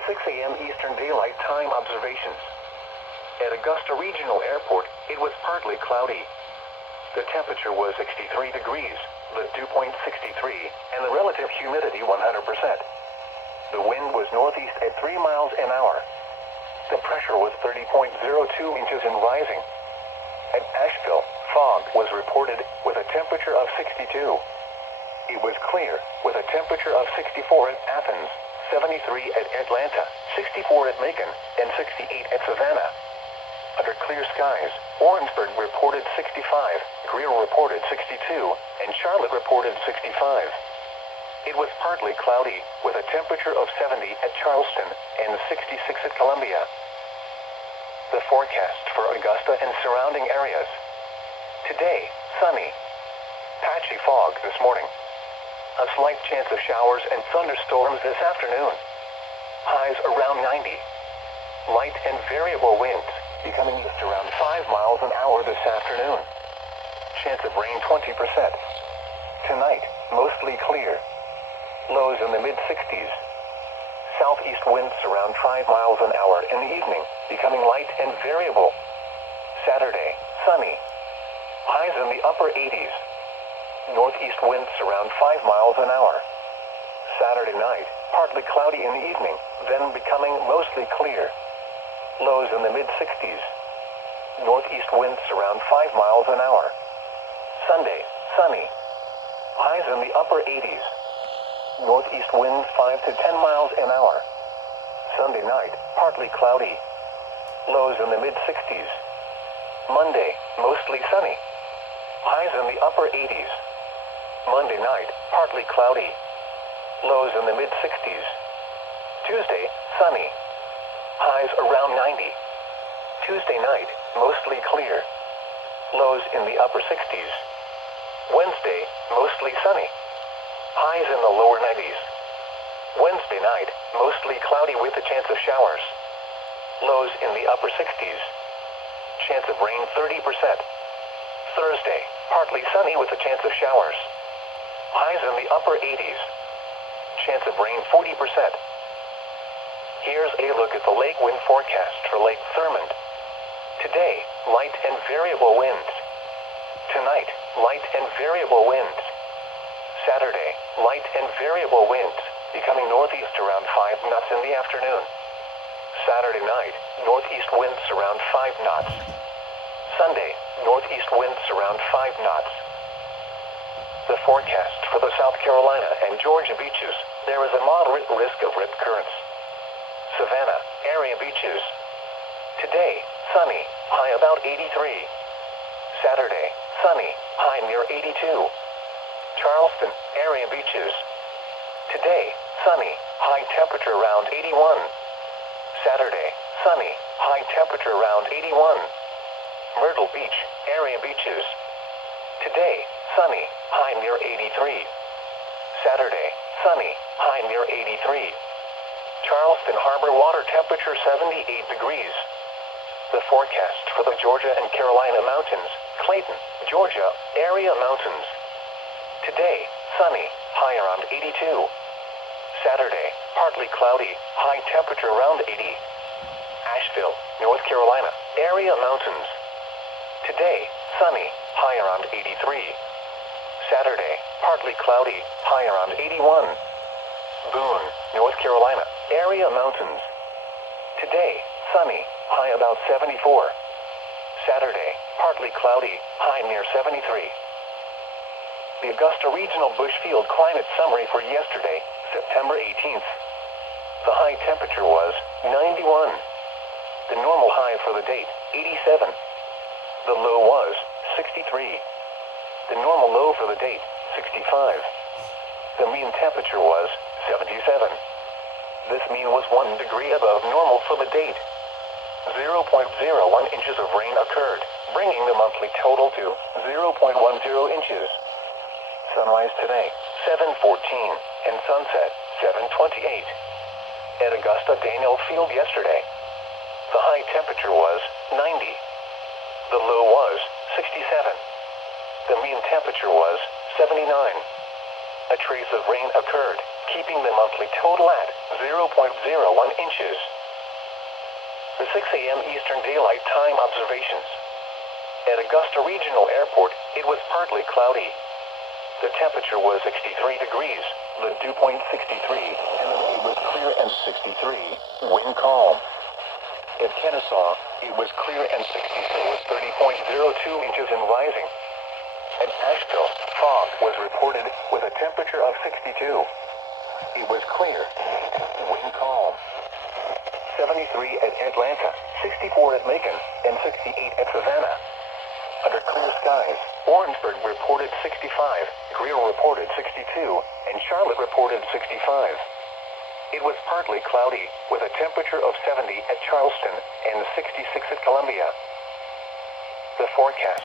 the 6 a.m. Eastern Daylight Time observations. At Augusta Regional Airport, it was partly cloudy. The temperature was 63 degrees, the dew point 63, and the relative humidity 100%. The wind was northeast at 3 miles an hour. The pressure was 30.02 inches and rising. At Asheville, fog was reported with a temperature of 62. It was clear with a temperature of 64 at Athens, 73 at Atlanta, 64 at Macon, and 68 at Savannah. Under clear skies, Orangeburg reported 65, Greer reported 62, and Charlotte reported 65. It was partly cloudy, with a temperature of 70 at Charleston and 66 at Columbia. The forecast for Augusta and surrounding areas. Today, sunny. Patchy fog this morning. A slight chance of showers and thunderstorms this afternoon. Highs around 90. Light and variable winds, becoming east around 5 miles an hour this afternoon. Chance of rain 20%. Tonight, mostly clear. Lows in the mid-60s. Southeast winds around 5 miles an hour in the evening, becoming light and variable. Saturday, sunny. Highs in the upper 80s. Northeast winds around 5 miles an hour. Saturday night, partly cloudy in the evening, then becoming mostly clear. Lows in the mid-60s. Northeast winds around 5 miles an hour. Sunday, sunny. Highs in the upper 80s. Northeast winds 5 to 10 miles an hour. Sunday night, partly cloudy. Lows in the mid-60s. Monday, mostly sunny. Highs in the upper 80s. Monday night, partly cloudy. Lows in the mid-60s. Tuesday, sunny. Highs around 90. Tuesday night, mostly clear. Lows in the upper 60s. Wednesday, mostly sunny. Highs in the lower 90s. Wednesday night, mostly cloudy with a chance of showers. Lows in the upper 60s. Chance of rain 30%. Thursday, partly sunny with a chance of showers. Highs in the upper 80s. Chance of rain 40%. Here's a look at the lake wind forecast for Lake Thurmond. Today, light and variable winds. Tonight, light and variable winds. Saturday, light and variable winds, becoming northeast around 5 knots in the afternoon. Saturday night, northeast winds around 5 knots. Sunday, northeast winds around 5 knots. The forecast for the South Carolina and Georgia beaches, there is a moderate risk of rip currents. Savannah, area beaches. Today, sunny, high about 83. Saturday, sunny, high near 82. Charleston, area beaches. Today, sunny, high temperature around 81. Saturday, sunny, high temperature around 81. Myrtle Beach, area beaches. Today, sunny, high near 83. Saturday, sunny, high near 83. Charleston Harbor water temperature 78 degrees. The forecast for the Georgia and Carolina mountains, Clayton, Georgia, area mountains. Today, sunny, high around 82. Saturday, partly cloudy, high temperature around 80. Asheville, North Carolina, area mountains. Today, sunny, high around 83. Saturday, partly cloudy, high around 81. Boone, North Carolina, area mountains. Today, sunny, high about 74. Saturday, partly cloudy, high near 73. The Augusta Regional Bushfield Climate Summary for yesterday, September 18th. The high temperature was 91. The normal high for the date, 87. The low was 63. The normal low for the date, 65. The mean temperature was 77. This mean was 1 degree above normal for the date. 0.01 inches of rain occurred, bringing the monthly total to 0.10 inches. Sunrise today, 7:14, and sunset, 7:28. At Augusta Daniel Field yesterday, the high temperature was 90. The low was 67. The mean temperature was 79. A trace of rain occurred, keeping the monthly total at 0.01 inches. The 6 a.m. Eastern Daylight Time observations. At Augusta Regional Airport, it was partly cloudy. The temperature was 63 degrees, the dew point 63, and the sea was clear and 63, wind calm. At Kennesaw, it was clear and 66 with 30.02 inches and rising. At Asheville, fog was reported with a temperature of 62. It was clear, wind calm. 73 at Atlanta, 64 at Macon, and 68 at Savannah. Under clear skies, Orangeburg reported 65, Greer reported 62, and Charlotte reported 65. It was partly cloudy, with a temperature of 70 at Charleston and 66 at Columbia. The forecast.